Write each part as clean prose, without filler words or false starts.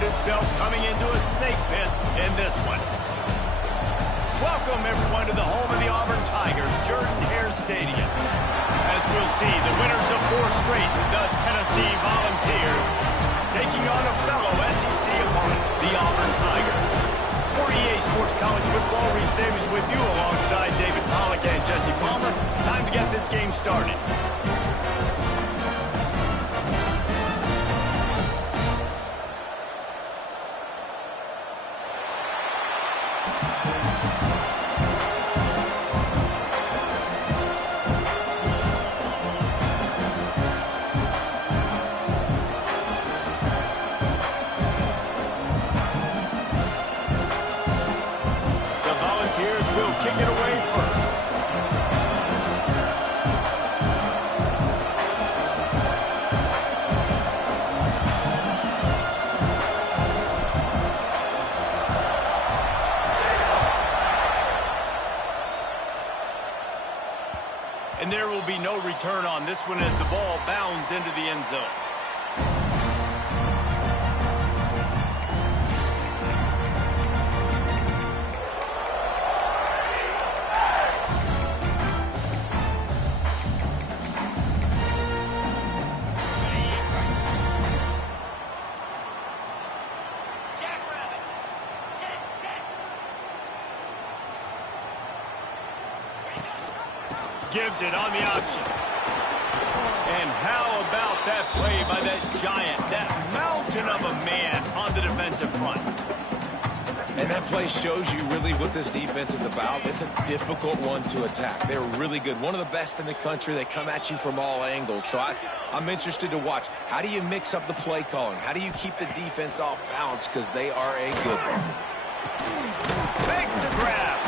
found itself coming into a snake pit in this one. Welcome, everyone, to the home of the Auburn Tigers, Jordan-Hare Stadium. As we'll see, the winners of 4 straight, the Tennessee Volunteers, taking on a fellow SEC opponent, the Auburn Tigers. For EA Sports College Football, Reese Davis with you alongside David Pollack and Jesse Palmer. Time to get this game started. Kick it away first. And there will be no return on this one as the ball bounds into the end zone. Gives it on the option. And how about that play by that giant, that mountain of a man on the defensive front? And that play shows you really what this defense is about. It's a difficult one to attack. They're really good. One of the best in the country. They come at you from all angles. So I'm interested to watch. How do you mix up the play calling? How do you keep the defense off balance? Because they are a good one. Makes the grab.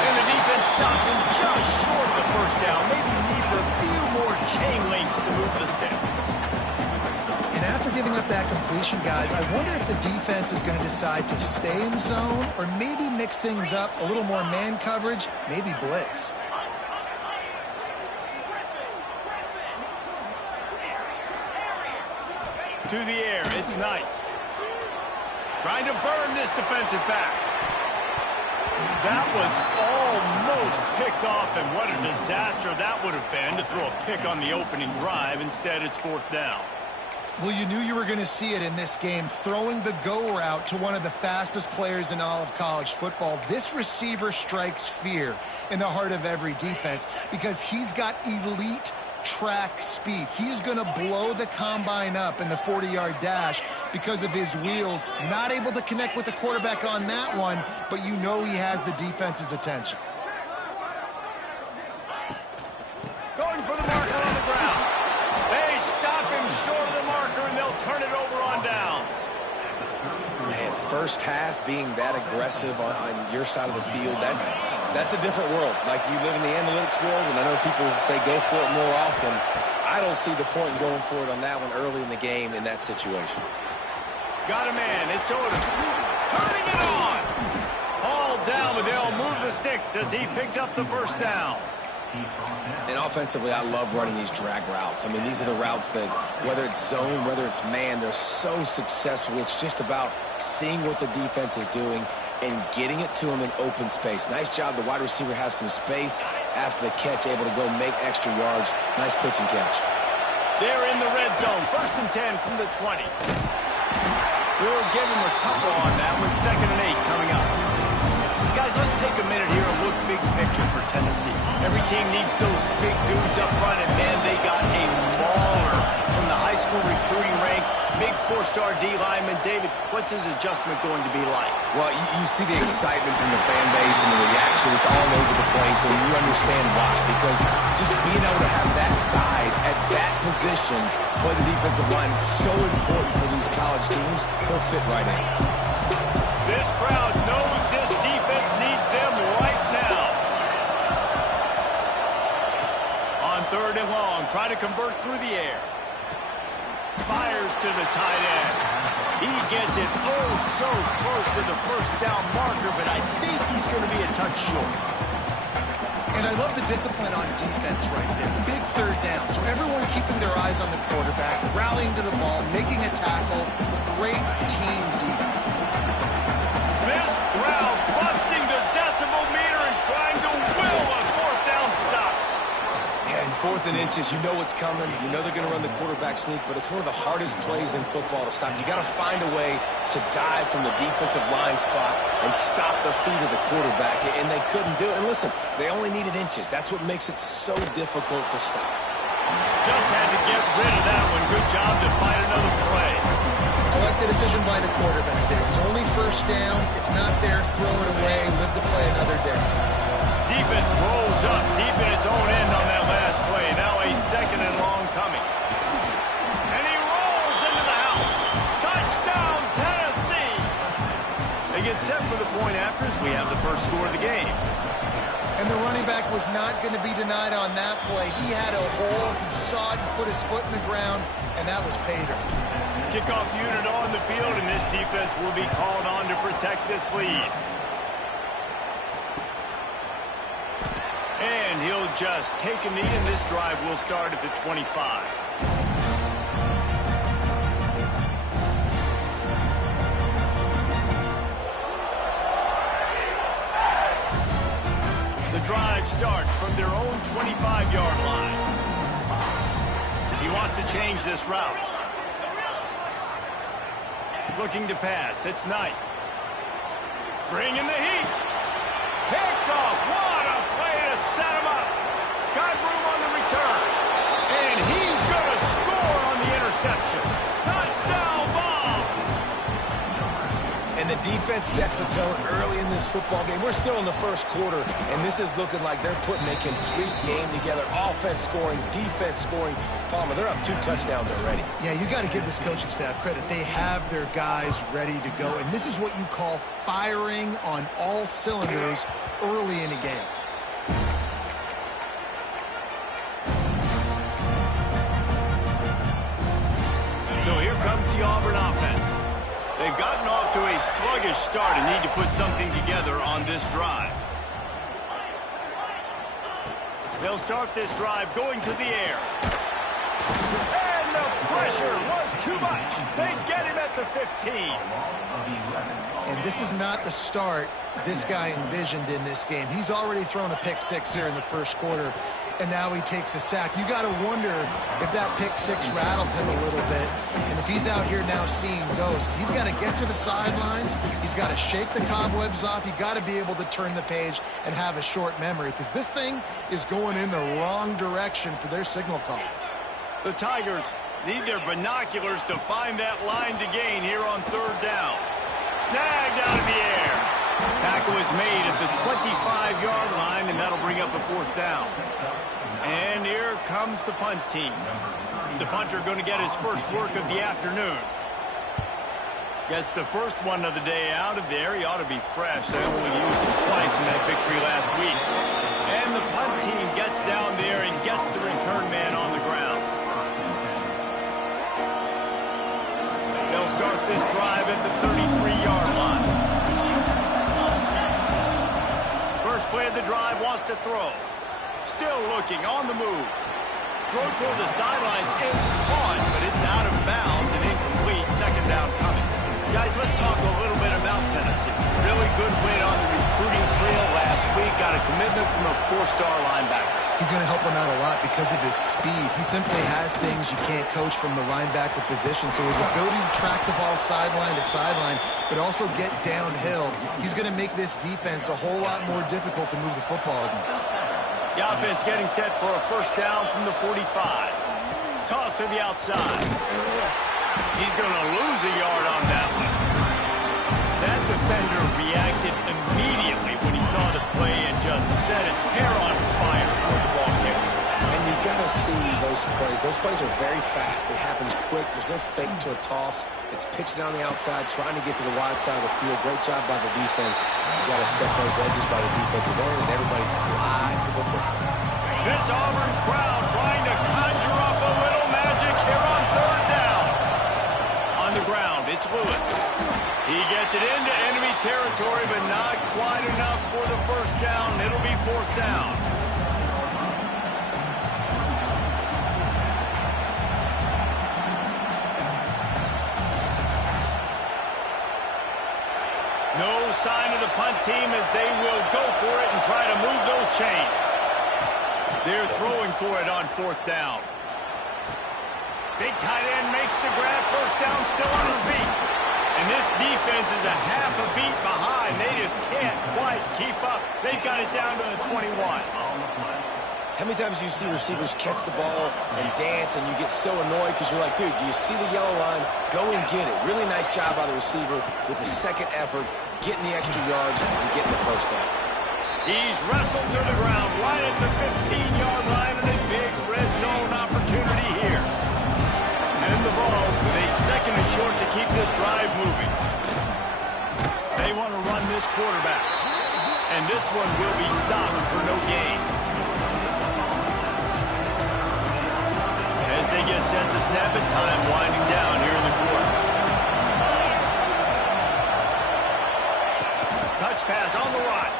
And the defense stops him just short of the first down. Maybe needed a few more chain links to move the sticks. And after giving up that completion, guys, I wonder if the defense is going to decide to stay in zone or maybe mix things up, a little more man coverage, maybe blitz. To the air, it's Knight. Trying to burn this defensive back. That was almost picked off, and what a disaster that would have been to throw a pick on the opening drive. Instead, it's 4th down. Well, you knew you were going to see it in this game, throwing the go route to one of the fastest players in all of college football. This receiver strikes fear in the heart of every defense because he's got elite track speed. He's going to blow the combine up in the 40-yard dash because of his wheels. Not able to connect with the quarterback on that one, but you know he has the defense's attention. Going for the marker on the ground. They stop him short of the marker, and they'll turn it over on downs. Man, first half being that aggressive on your side of the field, that's a different world. Like, you live in the analytics world, and I know people say go for it more often. I don't see the point in going for it on that one early in the game in that situation. Got a man. It's Odom. Turning it on. All down, but they'll move the sticks as he picks up the first down. And offensively, I love running these drag routes. I mean, these are the routes that, whether it's zone, whether it's man, they're so successful. It's just about seeing what the defense is doing and getting it to him in open space. Nice job. The wide receiver has some space after the catch, able to go make extra yards. Nice pitch and catch. They're in the red zone. 1st and 10 from the 20. We'll give him a couple on that one. 2nd and 8 coming up. Guys, let's take a minute here and look big picture for Tennessee. Every team needs those big dudes up front, and man, they got a mauler from the high school recruiting ranks. Big 4-star D lineman. David, what's his adjustment going to be like? Well, you see the excitement from the fan base and the reaction. It's all over the place, and you understand why. Because just being able to have that size at that position, play the defensive line, is so important for these college teams. They'll fit right in. This crowd knows this defense needs them right now. On 3rd and long, trying to convert through the air. Fires to the tight end. He gets it oh so close to the first down marker, but I think he's going to be a touch short. And I love the discipline on defense right there. Big 3rd down. So everyone keeping their eyes on the quarterback, rallying to the ball, making a tackle. Great team 4th and inches, you know what's coming. You know they're going to run the quarterback sneak, but it's one of the hardest plays in football to stop. You got to find a way to dive from the defensive line spot and stop the feet of the quarterback, and they couldn't do it. And listen, they only needed inches. That's what makes it so difficult to stop. Just had to get rid of that one. Good job to find another play. I like the decision by the quarterback there. It's only first down. It's not there. Throw it away. Live to play another day. Defense rolls up deep in its own end on that last play. Now a 2nd and long coming. And he rolls into the house. Touchdown, Tennessee. They get set for the point after as we have the first score of the game. And the running back was not going to be denied on that play. He had a hole. He saw it. He put his foot in the ground, and that was pay dirt. Kickoff unit on the field, and this defense will be called on to protect this lead. And he'll just take a knee, and this drive will start at the 25. The drive starts from their own 25-yard line. He wants to change this route. Looking to pass. It's Knight. Bringing the heat. Picked off. What a play to set him up. Got room on the return. And he's going to score on the interception. Touchdown ball. And the defense sets the tone early in this football game. We're still in the first quarter, and this is looking like they're putting a complete game together. Offense scoring, defense scoring. Palmer, they're up 2 touchdowns already. Yeah, you got to give this coaching staff credit. They have their guys ready to go, and this is what you call firing on all cylinders early in a game. So here comes the Auburn offense. They've gotten off to a sluggish start and need to put something together on this drive. They'll start this drive going to the air. And the pressure was too much. They get him at the 15. And this is not the start this guy envisioned in this game. He's already thrown a pick-6 here in the first quarter, and now he takes a sack. You got to wonder if that pick-6 rattled him a little bit. And if he's out here now seeing ghosts, he's got to get to the sidelines. He's got to shake the cobwebs off. You got to be able to turn the page and have a short memory, because this thing is going in the wrong direction for their signal call. The Tigers need their binoculars to find that line to gain here on 3rd down. Snagged out of the air. Tackle is made at the 25-yard line, and that'll bring up a 4th down. And here comes the punt team. The punter going to get his first work of the afternoon. Gets the first one of the day out of there. He ought to be fresh. They only used him twice in that victory last week. And the punt team gets down there and gets the return man on the ground. They'll start this drive at the 33-yard line. First play of the drive, wants to throw. Still looking, on the move. Throw toward the sidelines is caught, but it's out of bounds and incomplete. 2nd down coming. Guys, let's talk a little bit about Tennessee. Really good win on the recruiting trail last week. Got a commitment from a 4-star linebacker. He's going to help him out a lot because of his speed. He simply has things you can't coach from the linebacker position. So his ability to track the ball sideline to sideline, but also get downhill, he's going to make this defense a whole lot more difficult to move the football against. The offense getting set for a 1st down from the 45. Toss to the outside. He's going to lose a yard on that one. That defender reacted immediately when he saw the play and just set his hair on fire for the ball carrier. And you got to see those plays. Those plays are very fast. It happens quick. There's no fake to a toss. It's pitching on the outside, trying to get to the wide side of the field. Great job by the defense. You got to set those edges by the defensive end, and everybody fly to the football. This Auburn crowd trying to conjure up a little magic here on 3rd down. On the ground, it's Lewis. He gets it into enemy territory, but not quite enough for the 1st down. It'll be 4th down. No sign of the punt team as they will go for it and try to move those chains. They're throwing for it on 4th down. Big tight end makes the grab. First down, still on his feet. And this defense is a half a beat behind. They just can't quite keep up. They've got it down to the 21. How many times do you see receivers catch the ball and dance and you get so annoyed because you're like, dude, do you see the yellow line? Go and get it. Really nice job by the receiver with the second effort, getting the extra yards and getting the first down. He's wrestled to the ground right at the 15-yard line and a big red zone opportunity here. And the Vols with a 2nd and short to keep this drive moving. They want to run this quarterback. And this one will be stopped for no gain. As they get set to snap it, time winding down here in the quarter. Touch pass on the right.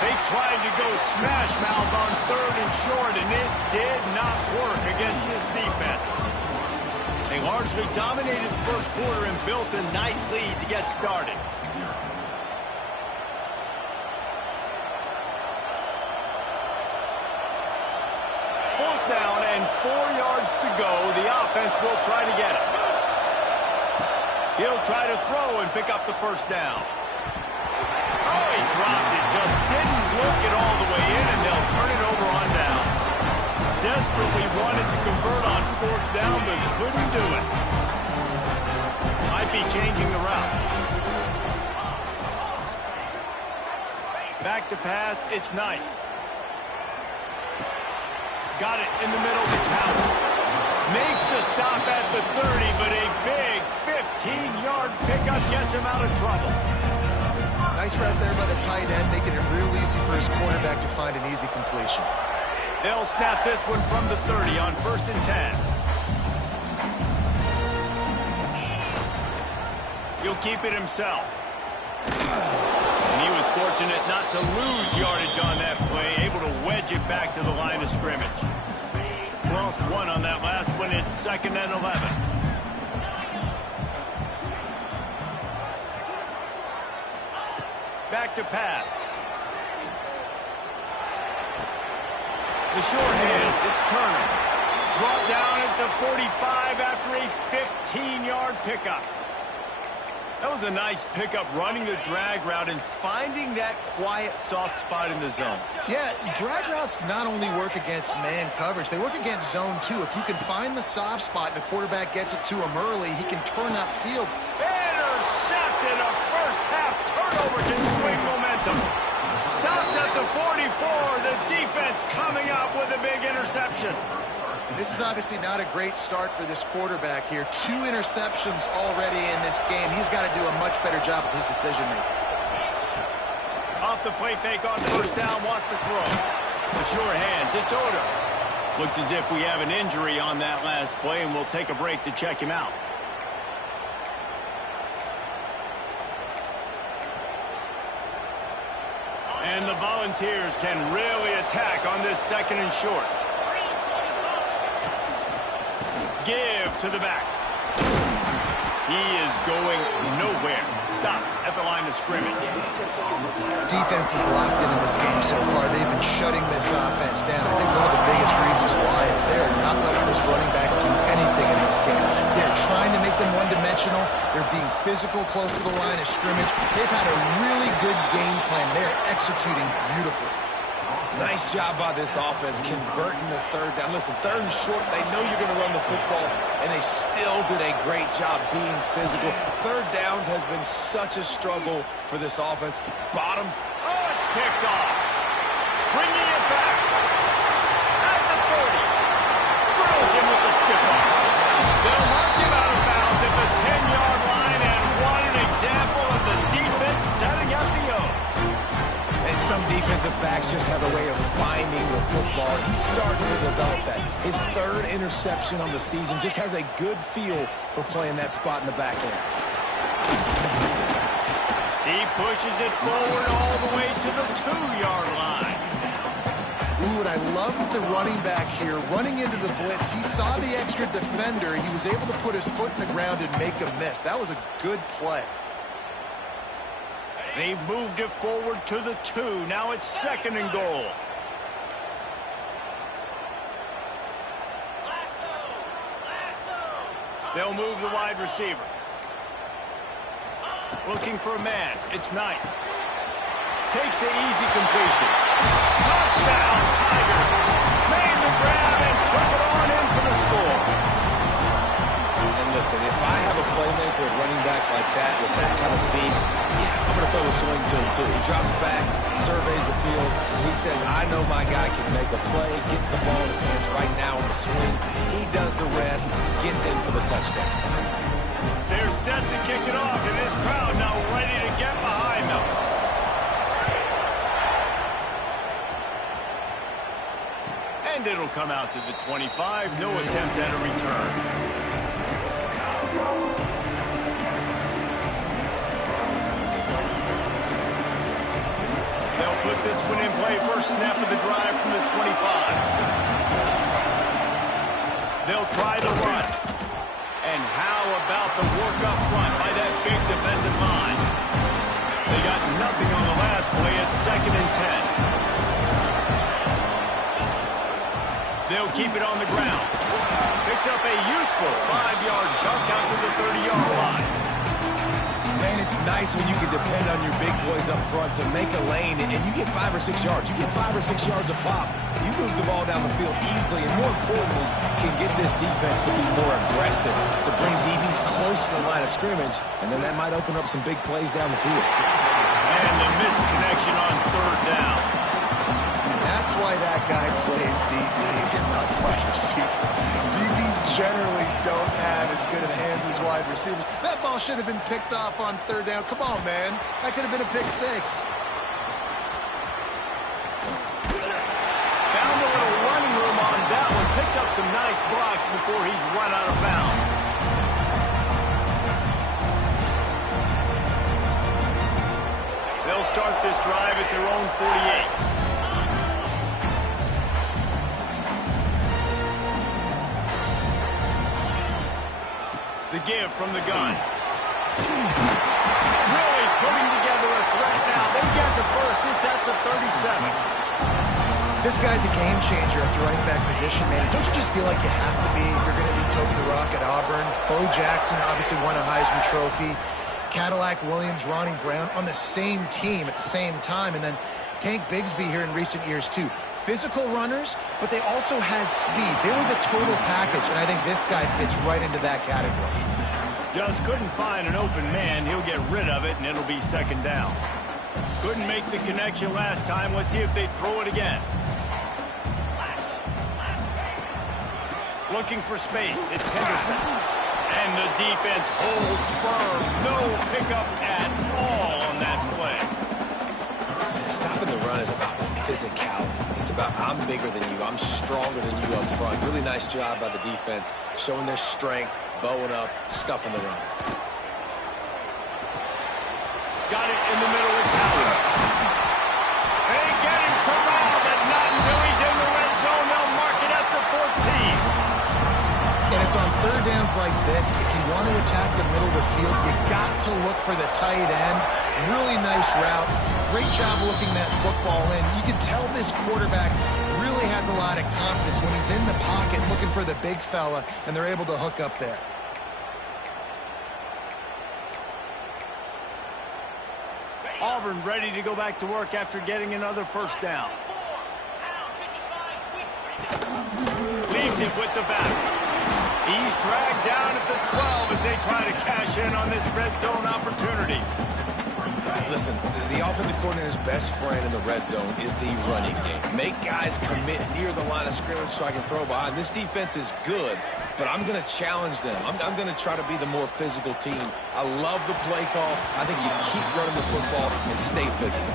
They tried to go smash mouth on 3rd and short, and it did not work against this defense. They largely dominated the first quarter and built a nice lead to get started. Down and 4 yards to go. The offense will try to get it. He'll try to throw and pick up the first down. Oh, he dropped it. Just didn't look it all the way in, and they'll turn it over on downs. Desperately wanted to convert on 4th down, but couldn't do it. Might be changing the route. Back to pass. It's Knight. Got it in the middle. It's Howard. Makes the stop at the 30, but a big 15-yard pickup gets him out of trouble. Nice route there by the tight end, making it real easy for his quarterback to find an easy completion. They'll snap this one from the 30 on 1st and 10. He'll keep it himself. And he was fortunate not to lose yardage on that play, able to wedge it back to the line of scrimmage. Lost 1 on that last one. It's 2nd and 11. Back to pass. The short hands. It's Turner. Brought down at the 45 after a 15-yard pickup. That was a nice pickup, running the drag route and finding that quiet, soft spot in the zone. Yeah, drag routes not only work against man coverage, they work against zone too. If you can find the soft spot and the quarterback gets it to him early, he can turn upfield. Intercepted. A first-half turnover can swing momentum. Stopped at the 44. The defense coming up with a big interception. This is obviously not a great start for this quarterback here. 2 interceptions already in this game. He's got to do a much better job with his decision-making. Off the play fake on 1st down, wants to throw. The sure hands, it's Odo. Looks as if we have an injury on that last play, and we'll take a break to check him out. And the Volunteers can really attack on this 2nd and short. Give to the back. He is going nowhere. Stop at the line of scrimmage. Defense is locked into this game so far. They've been shutting this offense down. I think one of the biggest reasons why is they're not letting this running back do anything in this game. They're trying to make them one-dimensional. They're being physical close to the line of scrimmage. They've had a really good game plan. They're executing beautifully. Nice job by this offense converting the 3rd down. Listen, 3rd and short, they know you're going to run the football, and they still did a great job being physical. 3rd downs has been such a struggle for this offense. Bottom. Oh, it's picked off. Bringing it back. At the 30. Drills him with the stiff arm. They'll mark him out of bounds at the 10-yard line, and what an example of the defense setting up the O. And some defensive backs just have a way of finding the football. He's starting to develop that. His 3rd interception on the season, just has a good feel for playing that spot in the back end. He pushes it forward all the way to the 2-yard line. Ooh, and I love the running back here. Running into the blitz, he saw the extra defender. He was able to put his foot in the ground and make a miss. That was a good play. They've moved it forward to the 2. Now it's 2nd and goal. They'll move the wide receiver. Looking for a man. It's Knight. Takes the easy completion. Touchdown, Tigers. Made the grab and took it on in for the score. And listen, if I have a playmaker at running back like that with that kind of speed, yeah, I'm going to throw the swing to him too. He drops back, surveys the field. He says, I know my guy can make a play, gets the ball in his hands right now in the swing. He does the rest, gets in for the touchdown. They're set to kick it off, and this crowd now ready to get behind them. And it'll come out to the 25. No attempt at a return. They'll put this one in play. First snap of the drive from the 25. They'll try the run. And how about the work up front by that big defensive line? They got nothing on the last play. It's 2nd and 10. They'll keep it on the ground. Picks up a useful 5-yard chunk out to the 30-yard line. Man, it's nice when you can depend on your big boys up front to make a lane, and you get 5 or 6 yards. You get 5 or 6 yards a pop. You move the ball down the field easily, and more importantly, can get this defense to be more aggressive, to bring DBs close to the line of scrimmage, and then that might open up some big plays down the field. And the misconnection on 3rd down. That's why that guy plays DB and not wide receiver. DBs generally don't have as good of hands as wide receivers. That ball should have been picked off on 3rd down. Come on, man. That could have been a pick 6. Found a little running room on that one. Picked up some nice blocks before he's run out of bounds. They'll start this drive at their own 48. The give from the gun. Really putting together a threat now. They get the first. It's at the 37. This guy's a game changer at the running back position, man. Don't you just feel like you have to be if you're going to be toting the rock at Auburn? Bo Jackson obviously won a Heisman Trophy. Cadillac Williams, Ronnie Brown on the same team at the same time. And then Tank Bigsby here in recent years, too. Physical runners, but they also had speed. They were the total package, and I think this guy fits right into that category. Just couldn't find an open man. He'll get rid of it, and it'll be 2nd down. Couldn't make the connection last time. Let's see if they throw it again. Looking for space. It's Henderson. And the defense holds firm. No pickup at all on that play. Stopping the run is about physicality. It's about I'm bigger than you. I'm stronger than you up front. Really nice job by the defense, showing their strength, bowing up, stuffing the run. Got it in the middle. It's Howard. They get him corralled, but not until he's in the red zone. They'll mark it at the 14. And it's on 3rd downs like this. If you want to attack the middle of the field, you got to look for the tight end. Really nice route. Great job looking that football in. You can tell this quarterback really has a lot of confidence when he's in the pocket looking for the big fella, and they're able to hook up there. Auburn ready to go back to work after getting another 1st down. Leaves it with the back. He's dragged down at the 12 as they try to cash in on this red zone opportunity. Listen, the offensive coordinator's best friend in the red zone is the running game. Make guys commit near the line of scrimmage so I can throw behind. This defense is good, but I'm going to challenge them. I'm going to try to be the more physical team. I love the play call. I think you keep running the football and stay physical.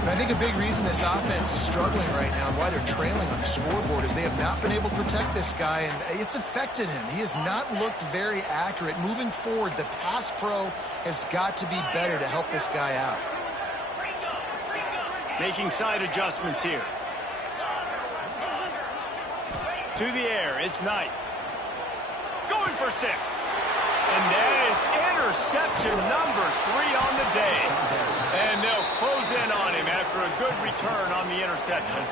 And I think a big reason this offense is struggling right now and why they're trailing on the scoreboard is they have not been able to protect this guy, and it's affected him. He has not looked very accurate. Moving forward, the pass pro has got to be better to help this guy out. Making side adjustments here. To the air, it's Knight. Going for 6. And that is interception number 3 on the day. And they'll close in on him after a good return on the interception.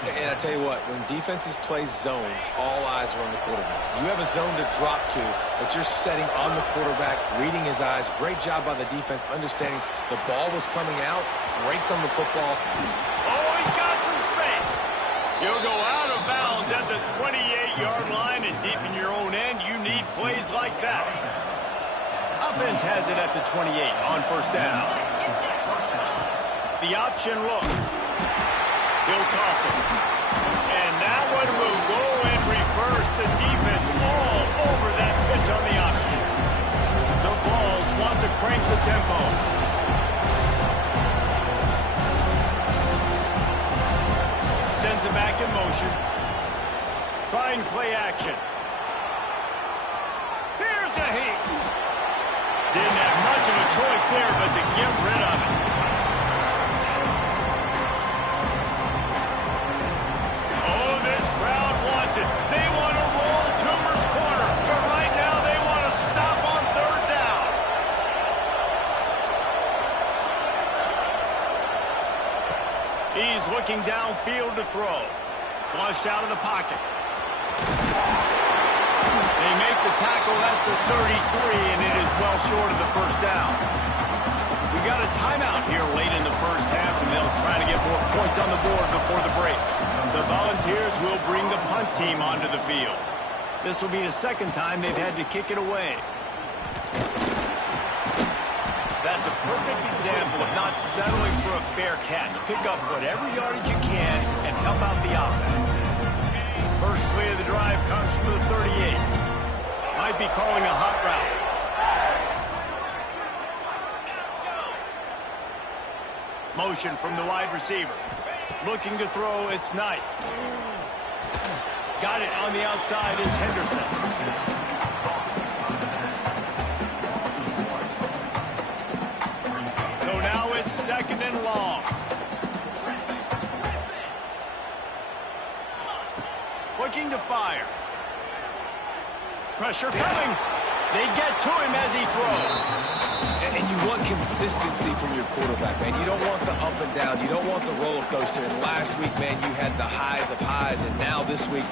And I tell you what, when defenses play zone, all eyes are on the quarterback. You have a zone to drop to, but you're setting on the quarterback, reading his eyes. Great job by the defense, understanding the ball was coming out, breaks on the football. Oh, he's got some space. You'll go out of bounds at the 28-yard line, and deep in your own end, you need plays like that. Offense has it at the 28 on first down. The option look. He'll toss it. And that one will go and reverse the defense all over that pitch on the option. The Vols want to crank the tempo. Sends it back in motion. Trying play action. Here's a heat. Didn't have much of a choice there but to get rid of it. They want to roll Toomer's corner, but right now they want to stop on third down. He's looking downfield to throw. Flushed out of the pocket. They make the tackle at the 33, and it is well short of the first down. We got a timeout here late in the first half, and they'll try to get more points on the board before the break. The Volunteers will bring the punt team onto the field. This will be the second time they've had to kick it away. That's a perfect example of not settling for a fair catch. Pick up whatever yardage you can and help out the offense. First play of the drive comes from the 38. Might be calling a hot route. Motion from the wide receiver. Looking to throw, it's Knight. Got it on the outside, it's Henderson. So now it's second and long. Looking to fire. Pressure coming. They get to him as he throws. And you want consistency from your quarterback, man. You don't want the up and down. You don't want the roller coaster. And last week, man, you had the highs of highs. And now this week,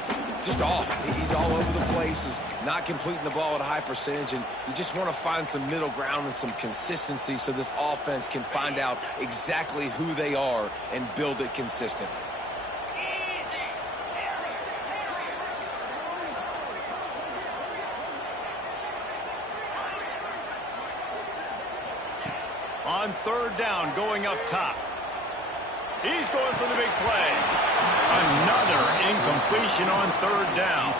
just off. He's all over the place. He's not completing the ball at a high percentage. And you just want to find some middle ground and some consistency so this offense can find out exactly who they are and build it consistently. On third down, going up top. He's going for the big play. Another incompletion on third down.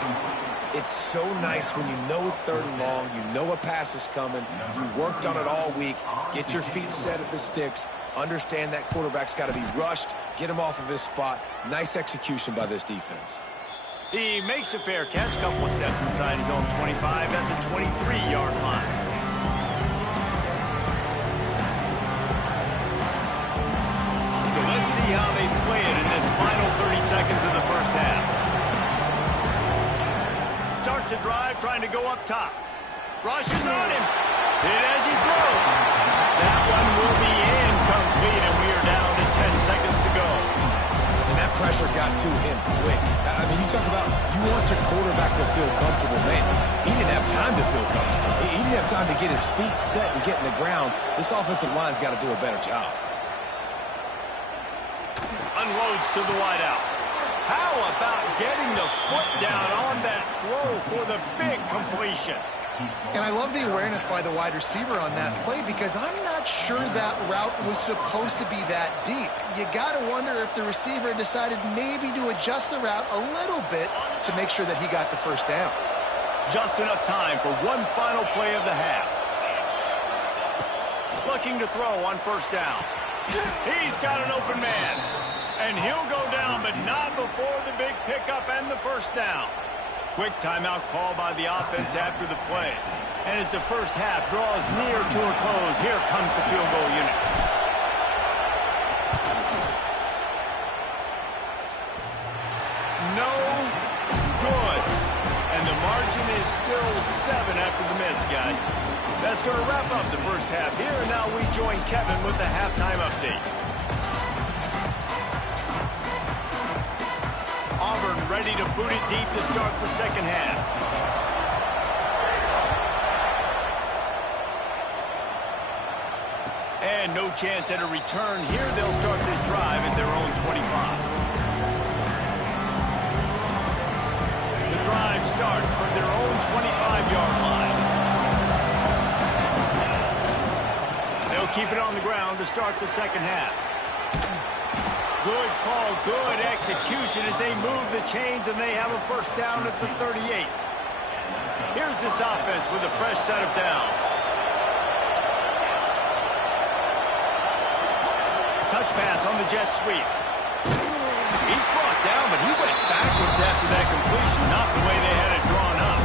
It's so nice when you know it's third and long, you know a pass is coming, you worked on it all week, get your feet set at the sticks, understand that quarterback's got to be rushed, get him off of his spot. Nice execution by this defense. He makes a fair catch, couple of steps inside his own 25 at the 23-yard line. So let's see how they play it in this final 30 seconds of the first half. Starts a drive trying to go up top. Rushes on him. Hit as he throws. That one will be incomplete, and we are down to 10 seconds to go. And that pressure got to him quick. I mean, you talk about you want your quarterback to feel comfortable. Man, he didn't have time to feel comfortable. He didn't have time to get his feet set and get in the ground. This offensive line's got to do a better job. Unloads to the wideout. How about getting the foot down on that throw for the big completion? And I love the awareness by the wide receiver on that play because I'm not sure that route was supposed to be that deep. You got to wonder if the receiver decided maybe to adjust the route a little bit to make sure that he got the first down. Just enough time for one final play of the half. Looking to throw on first down. He's got an open man. And he'll go down, but not before the big pickup and the first down. Quick timeout call by the offense after the play. And as the first half draws near to a close, here comes the field goal unit. No good. And the margin is still 7 after the miss, guys. That's going to wrap up the first half here. And now we join Kevin with the halftime update. ready to boot it deep to start the second half. And no chance at a return here. They'll start this drive at their own 25. The drive starts from their own 25-yard line. They'll keep it on the ground to start the second half. Good call, good execution as they move the chains, and they have a first down at the 38. Here's this offense with a fresh set of downs. Touch pass on the jet sweep. He's brought down, but he went backwards after that completion, not the way they had it drawn up.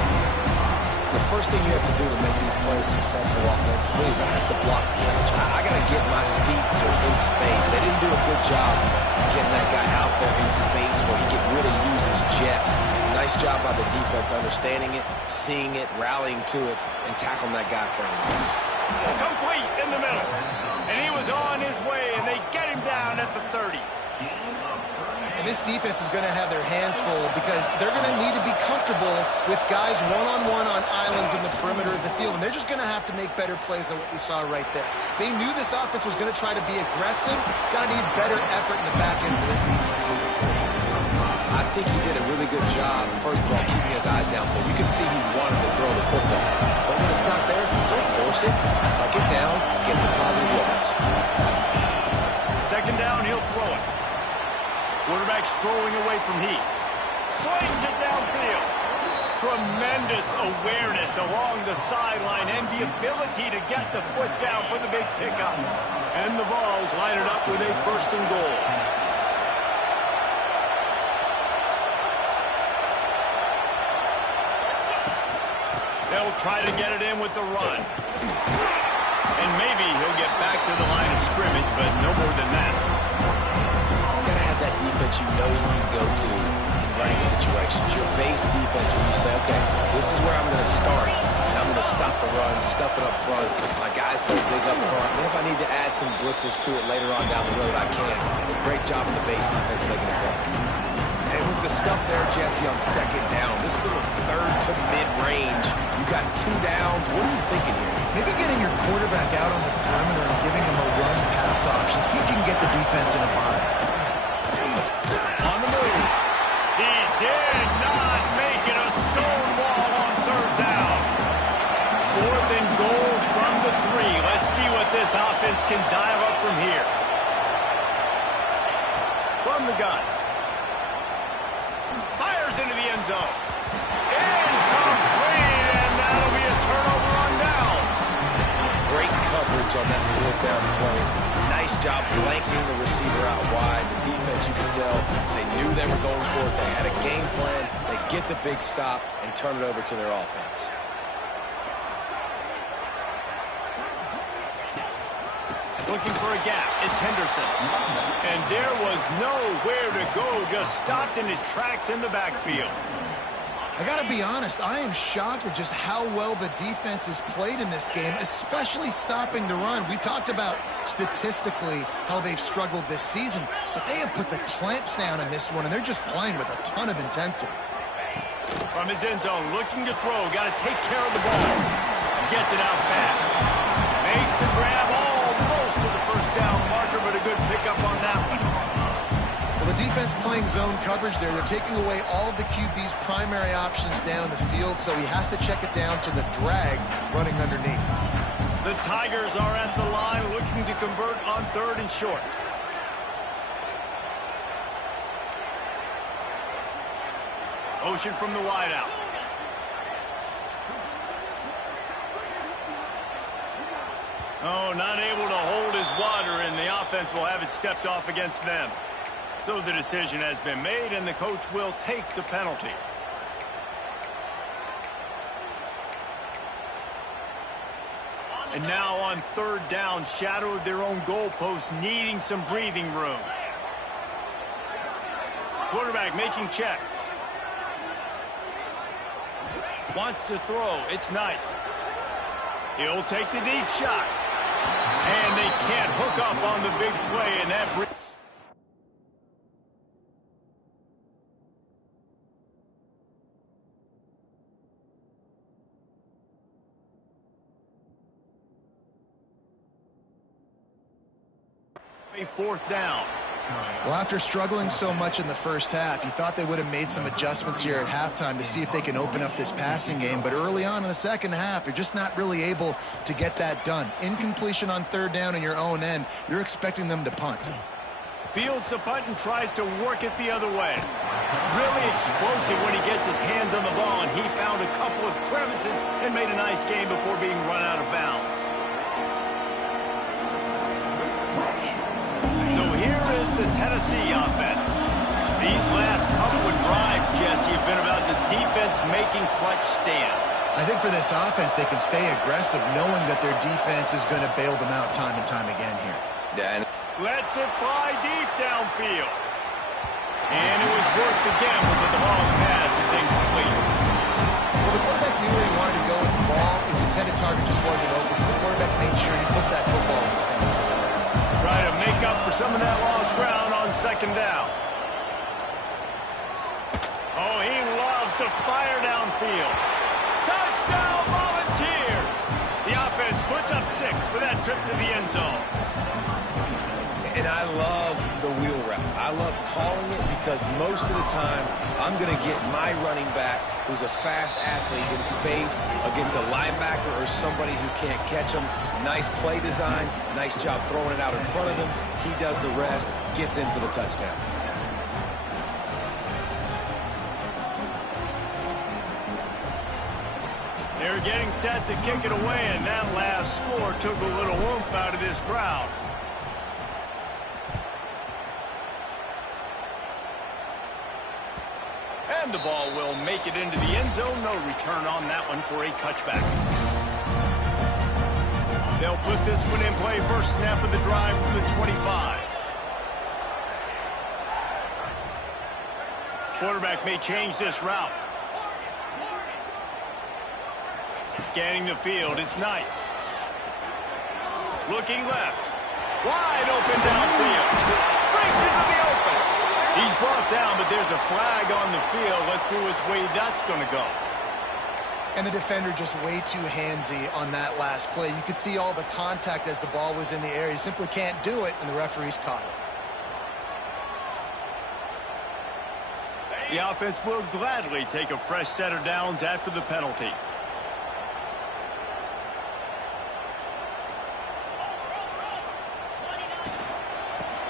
The first thing you have to do to make these plays successful offensively is I have to block the edge. I got to get my speedster in space. They didn't do a good job getting that guy out there in space where he could really use his jets. Nice job by the defense understanding it, seeing it, rallying to it, and tackling that guy for a loss. Complete in the middle. And he was on his way, and they get him down at the 30. And this defense is going to have their hands full because they're going to need to be comfortable with guys one-on-one on islands in the perimeter of the field. And they're just going to have to make better plays than what we saw right there. They knew this offense was going to try to be aggressive. Got to need better effort in the back end for this defense moving forward. I think he did a really good job, first of all, keeping his eyes downfield. You can see he wanted to throw the football. But when it's not there, don't force it. Tuck it down, get some positive yards. Second down, he'll throw it. Quarterback strolling away from Heat. Slings it downfield. Tremendous awareness along the sideline and the ability to get the foot down for the big pickup. And the Vols line it up with a first and goal. They'll try to get it in with the run. And maybe he'll get back to the line of scrimmage, but no more than that. You got to have that defense you know you can go to in running situations. Your base defense where you say, okay, this is where I'm going to start, and I'm going to stop the run, stuff it up front. My guys play big up front. And then if I need to add some blitzes to it later on down the road, I can. But great job in the base defense making it work. And with the stuff there, Jesse, on second down, this little third to mid-range, you got 2 downs. What are you thinking here? Maybe getting your quarterback out on the perimeter and giving him a run-pass option. See if you can get the defense in a bind. On the move. He did not make it a stone wall on third down. Fourth and goal from the 3. Let's see what this offense can dive up from here. From the gun. Fires into the end zone. Incomplete, and that'll be a turnover on downs. Great coverage on that fourth down play. Nice job blanketing the receiver out wide. The defense, you could tell, they knew they were going for it. They had a game plan. They get the big stop and turn it over to their offense. Looking for a gap. It's Henderson. And there was nowhere to go. Just stopped in his tracks in the backfield. I got to be honest, I am shocked at just how well the defense has played in this game, especially stopping the run. We talked about statistically how they've struggled this season, but they have put the clamps down in this one, and they're just playing with a ton of intensity. From his end zone, looking to throw. Got to take care of the ball. Gets it out fast. Makes the grab almost to the first down marker, but a good pickup on that one. Well, the defense playing zone coverage there. They're taking away all of the QB's primary options down the field, so he has to check it down to the drag running underneath. The Tigers are at the line looking to convert on third and short. Ocean from the wideout. Oh, not able to hold his water, and the offense will have it stepped off against them. So the decision has been made, and the coach will take the penalty. And now on third down, shadow of their own goalpost, needing some breathing room. Quarterback making checks. Wants to throw. It's Knight. He'll take the deep shot. And they can't hook up on the big play, and that a fourth down. Well, after struggling so much in the first half, you thought they would have made some adjustments here at halftime to see if they can open up this passing game. But early on in the second half, you're just not really able to get that done. Incompletion on third down in your own end, you're expecting them to punt. Fields the punt and tries to work it the other way. Really explosive when he gets his hands on the ball, and he found a couple of crevices and made a nice game before being run out of bounds. So here is the Tennessee offense. These last couple of drives, Jesse, have been about the defense making clutch stand. I think for this offense, they can stay aggressive knowing that their defense is going to bail them out time and time again here. Yeah. Lets it fly deep downfield. And it was worth the gamble, but the long pass is incomplete. Well, the quarterback knew where he wanted to go with the ball. His intended target just wasn't open, so the quarterback made sure he put that football in the stands. Try to make up for some of that lost ground on second down. Oh, he loves to fire downfield. Touchdown, Volunteers! The offense puts up 6 with that trip to the end zone. And I love the wheel route. I love calling it because most of the time I'm going to get my running back, who's a fast athlete, in space against a linebacker or somebody who can't catch him. Nice play design, nice job throwing it out in front of him. He does the rest, gets in for the touchdown. They're getting set to kick it away, and that last score took a little oomph out of this crowd. And the ball will make it into the end zone. No return on that one for a touchback. They'll put this one in play. First snap of the drive from the 25. Quarterback may change this route. Scanning the field, it's Knight. Looking left. Wide open downfield. Breaks into the open. He's brought down, but there's a flag on the field. Let's see which way that's going to go. And the defender just way too handsy on that last play. You could see all the contact as the ball was in the air. He simply can't do it, and the referee's caught it. The offense will gladly take a fresh set of downs after the penalty.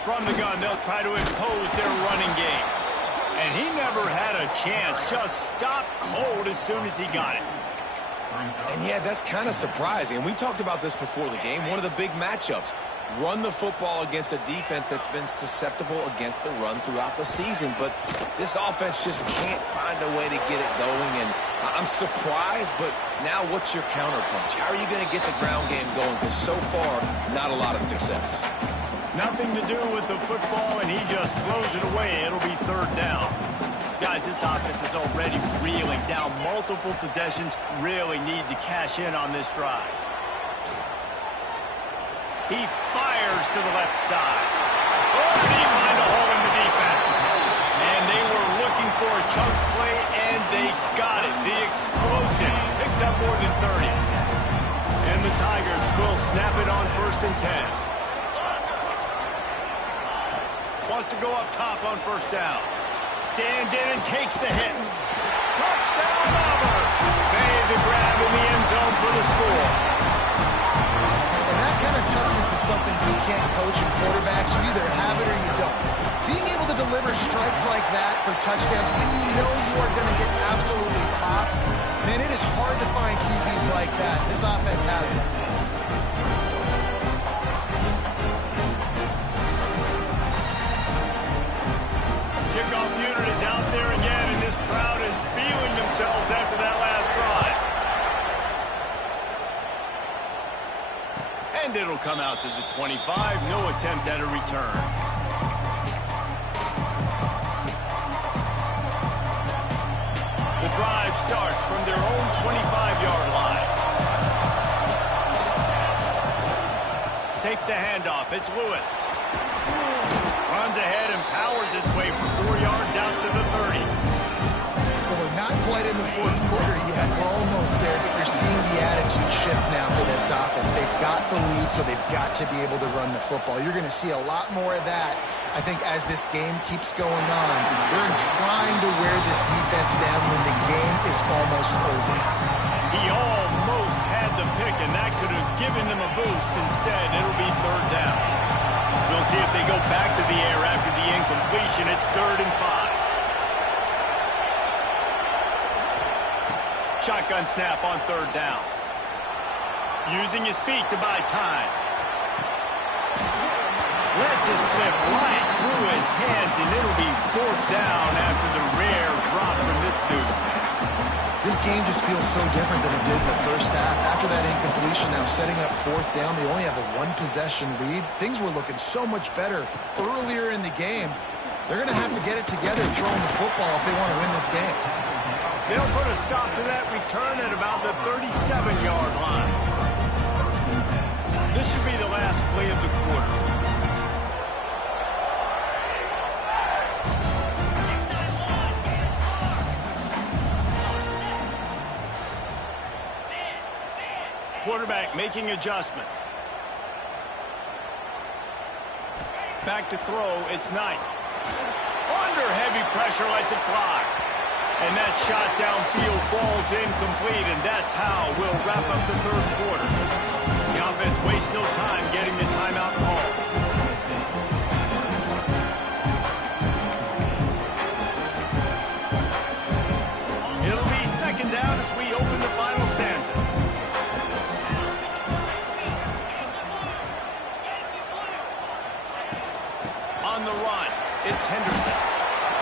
From the gun, they'll try to impose their running game. And he never had a chance. Just stopped cold as soon as he got it. And yeah, that's kind of surprising. And we talked about this before the game. One of the big matchups. Run the football against a defense that's been susceptible against the run throughout the season. But this offense just can't find a way to get it going. And I'm surprised, but now what's your counterpunch? How are you going to get the ground game going? Because so far, not a lot of success. Nothing to do with the football, and he just throws it away. It'll be third down. Guys, this offense is already reeling down multiple possessions. Really need to cash in on this drive. He fires to the left side. Oh, he find a hole in the defense. And they were looking for a chunk play, and they got it. The explosive picks up more than 30. And the Tigers will snap it on 1st and 10. Wants to go up top on 1st down. Stands in and takes the hit. Touchdown, Auburn! Made the grab in the end zone for the score. And that kind of toughness is something you can't coach in quarterbacks. You either have it or you don't. Being able to deliver strikes like that for touchdowns when you know you are going to get absolutely popped, man, it is hard to find QBs like that. This offense has them. Kickoff unit is out there again, and this crowd is feeling themselves after that last drive. And it'll come out to the 25. No attempt at a return. The drive starts from their own 25-yard line. Takes the handoff. It's Lewis. Runs ahead and powers his way for 4 yards out to the 30. Well, we're not quite in the fourth quarter yet. We're almost there, but you're seeing the attitude attitude shift now for this offense. They've got the lead, so they've got to be able to run the football. You're going to see a lot more of that, I think, as this game keeps going on. They're trying to wear this defense down when the game is almost over. He almost had the pick, and that could have given them a boost. Instead, it'll be third down. We'll see if they go back to the air after the incompletion. It's 3rd and 5. Shotgun snap on 3rd down. Using his feet to buy time. Lets it slip right through his hands, and it'll be 4th down after the rare drop from this dude. This game just feels so different than it did in the first half. After that incompletion, now setting up 4th down, they only have a 1-possession lead. Things were looking so much better earlier in the game. They're going to have to get it together throwing the football if they want to win this game. They'll put a stop to that return at about the 37-yard line. This should be the last play of the quarter. Quarterback making adjustments. Back to throw, it's Knight. Under heavy pressure, lets it fly. And that shot downfield falls incomplete, and that's how we'll wrap up the 3rd quarter. The offense wastes no time getting the timeout call. It'll be 2nd down as we open the final stanza. On the run, it's Henderson.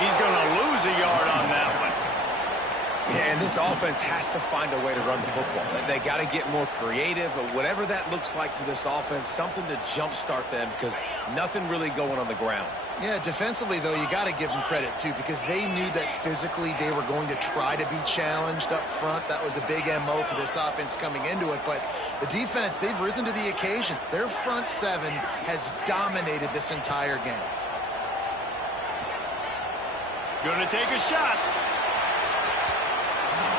He's going to lose a yard on that one. Yeah, and this offense has to find a way to run the football. They got to get more creative, or whatever that looks like for this offense, something to jumpstart them, because nothing really going on the ground. Yeah, defensively, though, you got to give them credit, too, because they knew that physically they were going to try to be challenged up front. That was a big MO for this offense coming into it. But the defense, they've risen to the occasion. Their front 7 has dominated this entire game. Going to take a shot.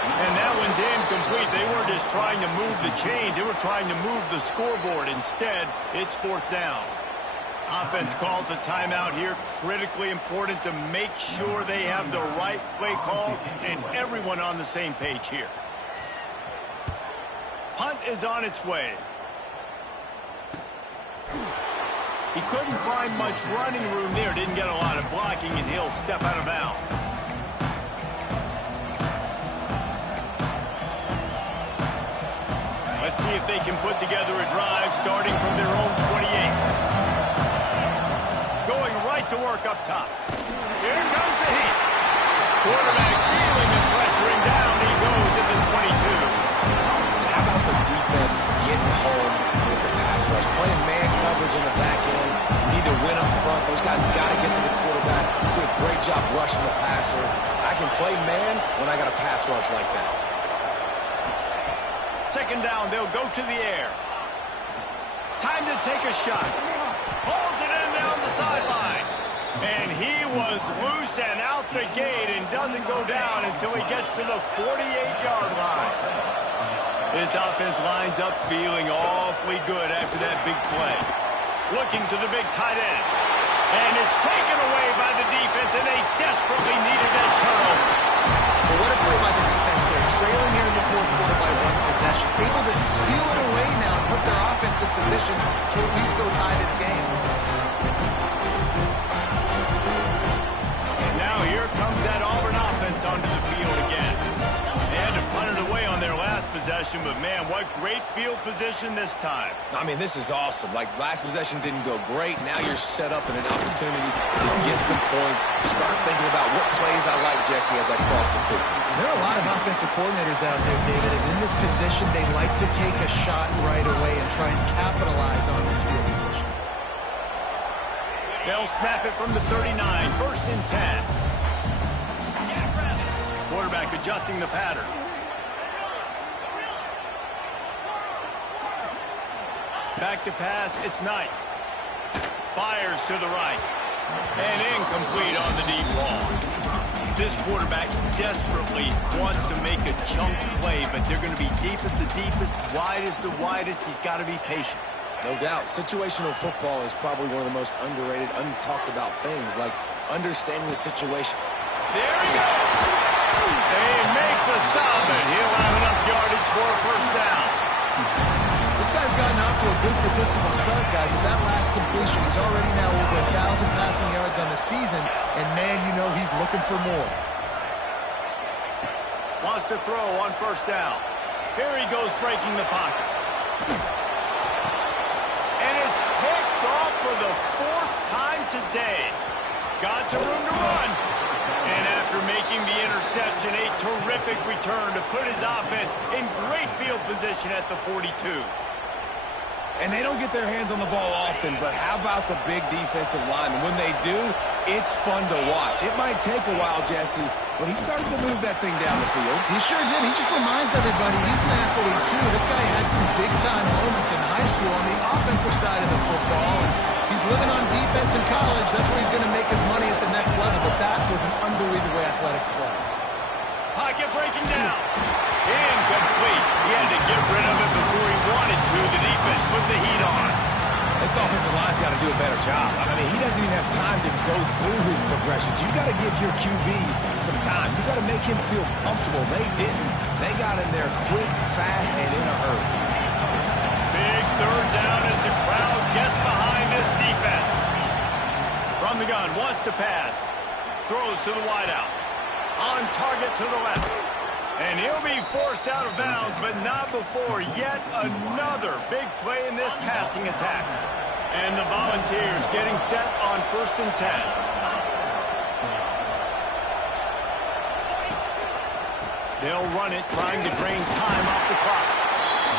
And that one's incomplete. They weren't just trying to move the chains. They were trying to move the scoreboard. Instead, it's 4th down. Offense calls a timeout here. Critically important to make sure they have the right play call and everyone on the same page here. Punt is on its way. He couldn't find much running room there. Didn't get a lot of blocking, and he'll step out of bounds. Let's see if they can put together a drive starting from their own 28. Going right to work up top. Here comes the heat. Quarterback feeling and pressuring down. He goes at the 22. How about the defense getting home with the pass rush? Playing man coverage in the back end. You need to win up front. Those guys got to get to the quarterback. Do a great job rushing the passer. I can play man when I got a pass rush like that. 2nd down, they'll go to the air. Time to take a shot. Pulls it in down the sideline. And he was loose and out the gate and doesn't go down until he gets to the 48-yard line. This offense lines up feeling awfully good after that big play. Looking to the big tight end. And it's taken away by the defense, and they desperately needed that turnover. But what a play by the defense there. Trailing here in the 4th quarter by 1 possession. Able to steal it away now and put their offense in position to at least go tie this game. And now here comes that Auburn offense onto the field again. They had to punt it away on their last possession, but man, what great field position this time. I mean, this is awesome. Like, last possession didn't go great. Now you're set up in an opportunity to get some points. Start thinking about what plays I like, Jesse, as I cross the 50. There are a lot of offensive coordinators out there, David, and in this position, they like to take a shot right away and try and capitalize on this field position. They'll snap it from the 39, 1st and 10. Quarterback adjusting the pattern. Back to pass, it's Knight. Fires to the right. And incomplete on the deep ball. This quarterback desperately wants to make a chunk play, but they're going to be deepest to deepest, widest to widest. He's got to be patient. No doubt. Situational football is probably one of the most underrated, untalked about things, like understanding the situation. There he goes. They make the stop, and he'll have enough yardage for a first down. This guy's gotten off to a good statistical start, guys. With that last completion, he's already now over 1,000 passing yards on the season, and man, you know he's looking for more. Wants to throw on first down. Here he goes, breaking the pocket. And it's picked off for the 4th time today. Got some room to run. And after making the interception, a terrific return to put his offense in great field position at the 42. And they don't get their hands on the ball often, but how about the big defensive linemen? When they do, it's fun to watch. It might take a while, Jesse, but he started to move that thing down the field. He sure did. He just reminds everybody he's an athlete, too. This guy had some big-time moments in high school on the offensive side of the football. And he's living on defense in college. That's where he's going to make his money at the next level. But that was an unbelievably athletic play. Pocket breaking down. Incomplete. He had to get rid of it before he wanted to. The defense put the heat on. This offensive line's got to do a better job. I mean, he doesn't even have time to go through his progressions. You've got to give your QB some time. You've got to make him feel comfortable. They didn't. They got in there quick, fast, and in a hurry. Big third down as the crowd gets behind this defense. From the gun, wants to pass. Throws to the wideout. On target to the left. And he'll be forced out of bounds, but not before yet another big play in this passing attack. And the Volunteers getting set on 1st and 10. They'll run it, trying to drain time off the clock.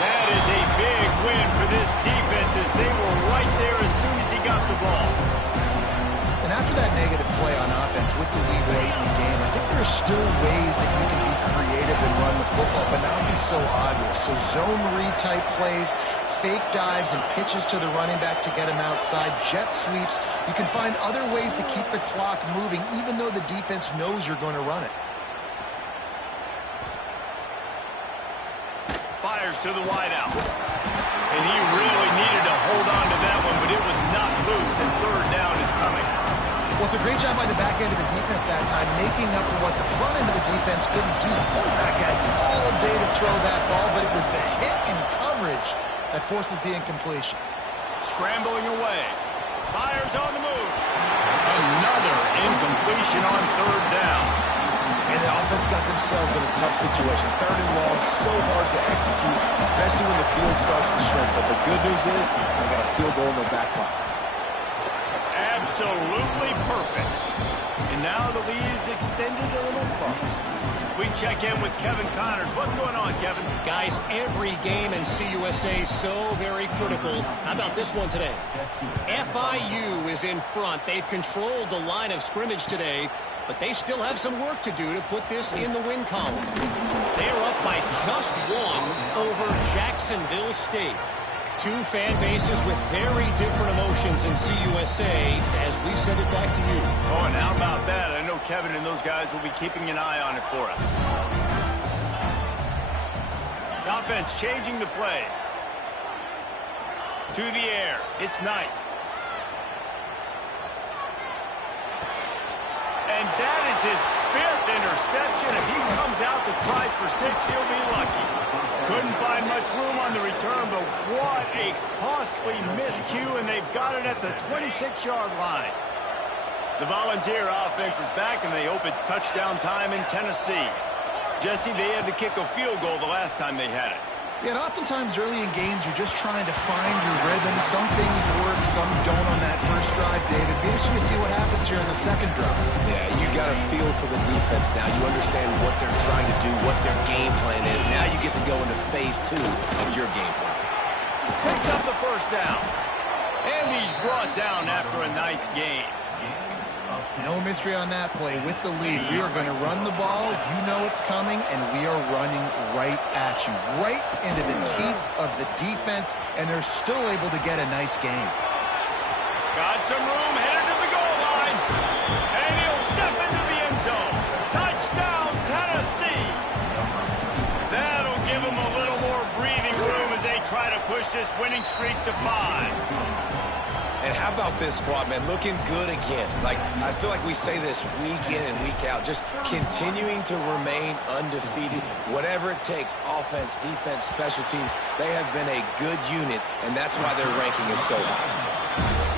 That is a big win for this defense as they were right there as soon as he got the ball. And after that negative play on offense with the lead late in the game, I think there are still ways that you can be creative and run the football, but not be so obvious. So zone read type plays, fake dives and pitches to the running back to get him outside, jet sweeps. You can find other ways to keep the clock moving, even though the defense knows you're going to run it. Fires to the wideout. And he really needed to hold on to that one, but it was not loose, and third down is coming. Well, it's a great job by the back end of the defense that time, making up for what the front end of the defense couldn't do. The quarterback had all day to throw that ball, but it was the hit and coverage that forces the incompletion. Scrambling away. Fires on the move. Another incompletion on third down. And the offense got themselves in a tough situation. 3rd and long, so hard to execute, especially when the field starts to shrink. But the good news is they got a field goal in their back pocket. Absolutely perfect. And now the lead is extended a little further. We check in with Kevin Connors. What's going on, Kevin? Guys, every game in CUSA is so very critical. How about this one today? FIU is in front. They've controlled the line of scrimmage today, but they still have some work to do to put this in the win column. They're up by just 1 over Jacksonville State. 2 fan bases with very different emotions in CUSA as we send it back to you. Oh, and how about that? I know Kevin and those guys will be keeping an eye on it for us. The offense changing the play. To the air. It's Knight. And that is his 5th interception. If he comes out to try for 6, he'll be lucky. Couldn't find much room on the return, but what a costly miscue, and they've got it at the 26-yard line. The Volunteer offense is back, and they hope it's touchdown time in Tennessee. Jesse, they had to kick a field goal the last time they had it. Yeah, and oftentimes early in games, you're just trying to find your rhythm. Some things work, some don't on that first drive, David. Be interesting to see what happens here in the second drive. Yeah, you got a feel for the defense now. You understand what they're trying to do, what their game plan is. Now you get to go into phase 2 of your game plan. Picks up the first down. And he's brought down after a nice gain. No mystery on that play. With the lead, we are going to run the ball. You know it's coming, and we are running right at you, right into the teeth of the defense, and they're still able to get a nice game. Got some room, headed to the goal line, and he'll step into the end zone. try to push this winning streak to 5. And how about this squad, man? Looking good again. Like, I feel like we say this week in and week out, just continuing to remain undefeated. Whatever it takes, offense, defense, special teams, they have been a good unit, and that's why their ranking is so high.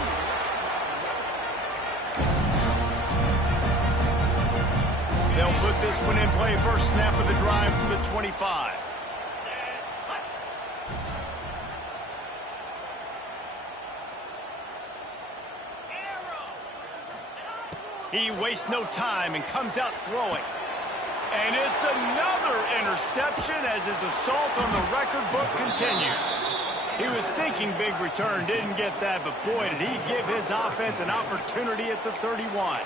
They'll put this one in play. First snap of the drive from the 25. He wastes no time and comes out throwing. And it's another interception as his assault on the record book continues. He was thinking big return, didn't get that, but boy, did he give his offense an opportunity at the 31.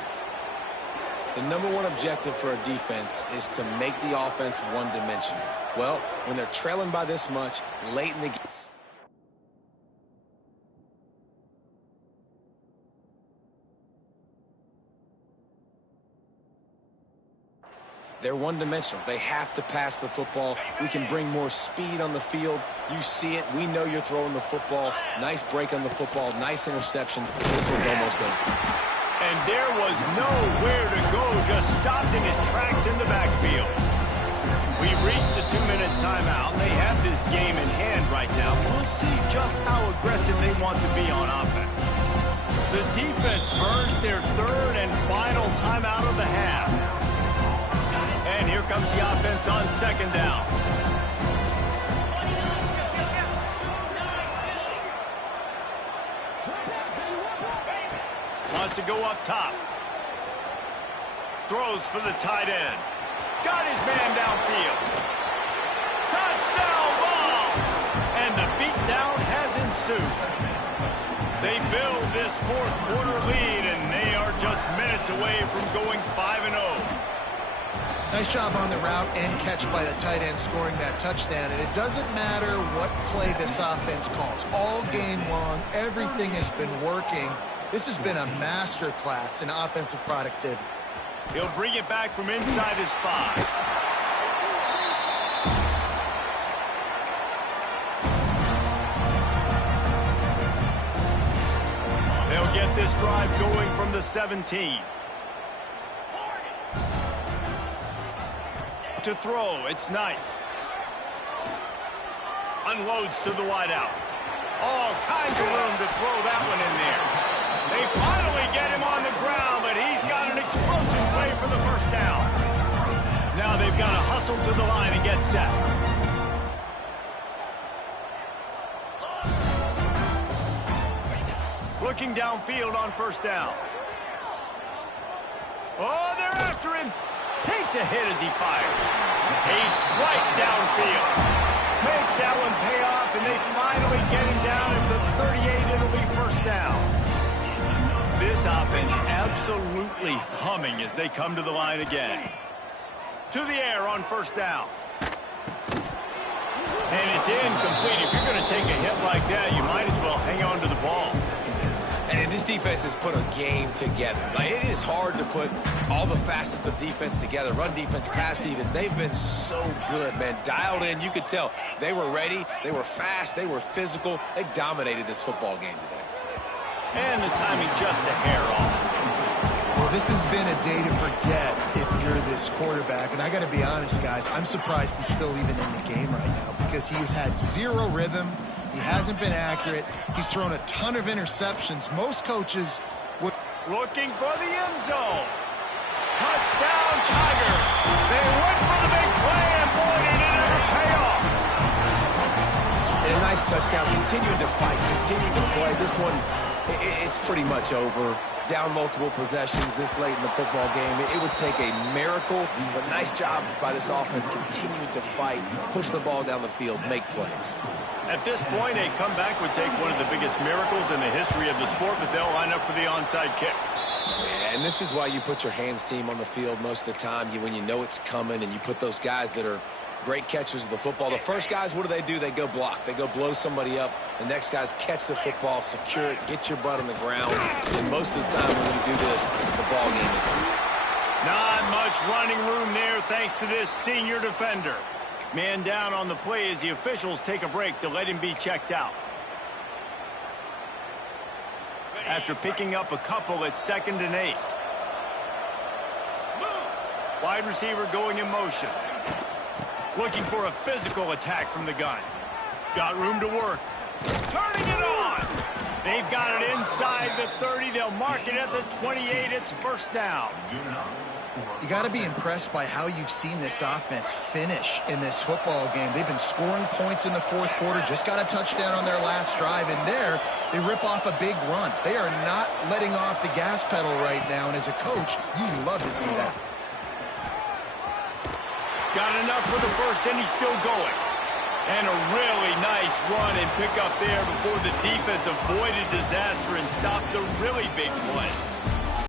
The number one objective for a defense is to make the offense one-dimensional. Well, when they're trailing by this much late in the game, they're one-dimensional. They have to pass the football. We can bring more speed on the field. You see it. We know you're throwing the football. Nice break on the football. Nice interception. This one's almost over. And there was nowhere to go. Just stopped in his tracks in the backfield. We've reached the 2-minute timeout. They have this game in hand right now. We'll see just how aggressive they want to be on offense. The defense burns their third and final timeout of the half. And here comes the offense on second down. Wants to go up top. Throws for the tight end. Got his man downfield. Touchdown ball! And the beatdown has ensued. They build this fourth quarter lead, and they are just minutes away from going 5-0. Nice job on the route and catch by the tight end scoring that touchdown. And it doesn't matter what play this offense calls. All game long, everything has been working. This has been a master class in offensive productivity. He'll bring it back from inside his 5. They'll get this drive going from the 17. To throw, it's Knight. Unloads to the wideout. All kinds of room to throw that one in there. They finally get him on the ground, but he's got an explosive play for the first down. Now they've got to hustle to the line and get set. Looking downfield on first down. Oh, they're after him. Takes a hit as he fires. A strike downfield. Makes that one pay off, and they finally get him down at the 38. It'll be first down. This offense absolutely humming as they come to the line again. To the air on first down. And it's incomplete. If you're going to take a hit like that, you might as well hang on to the ball. And this defense has put a game together. Like, it is hard to put all the facets of defense together. Run defense, pass defense. They've been so good, man. Dialed in. You could tell they were ready. They were fast. They were physical. They dominated this football game today. And the timing just a hair off. Well, this has been a day to forget if you're this quarterback. And I got to be honest, guys, I'm surprised he's still even in the game right now because he's had zero rhythm. He hasn't been accurate. He's thrown a ton of interceptions. Most coaches would... Looking for the end zone. Touchdown, Tiger. They went for the big play, and boy, did it ever pay off. And a nice touchdown. Continuing to fight, continuing to play. This one, it's pretty much over. Down multiple possessions this late in the football game. It would take a miracle, but nice job by this offense continuing to fight, push the ball down the field, make plays. At this point, a comeback would take one of the biggest miracles in the history of the sport, but they'll line up for the onside kick. Yeah, and this is why you put your hands team on the field most of the time, when you know it's coming, and you put those guys that are great catchers of the football. The first guys, what do? They go block. They go blow somebody up. The next guys catch the football, secure it, get your butt on the ground. And most of the time when you do this, the ball game is over. Not much running room there thanks to this senior defender. Man down on the play as the officials take a break to let him be checked out. After picking up a couple at 2nd and 8. Wide receiver going in motion. Looking for a physical attack from the gun. Got room to work. Turning it on. They've got it inside the 30. They'll mark it at the 28. It's first down. You got to be impressed by how you've seen this offense finish in this football game. They've been scoring points in the fourth quarter, just got a touchdown on their last drive, and there they rip off a big run. They are not letting off the gas pedal right now, and as a coach, you love to see that. Got enough for the first, and he's still going. And a really nice run and pick up there before the defense avoided disaster and stopped the really big play.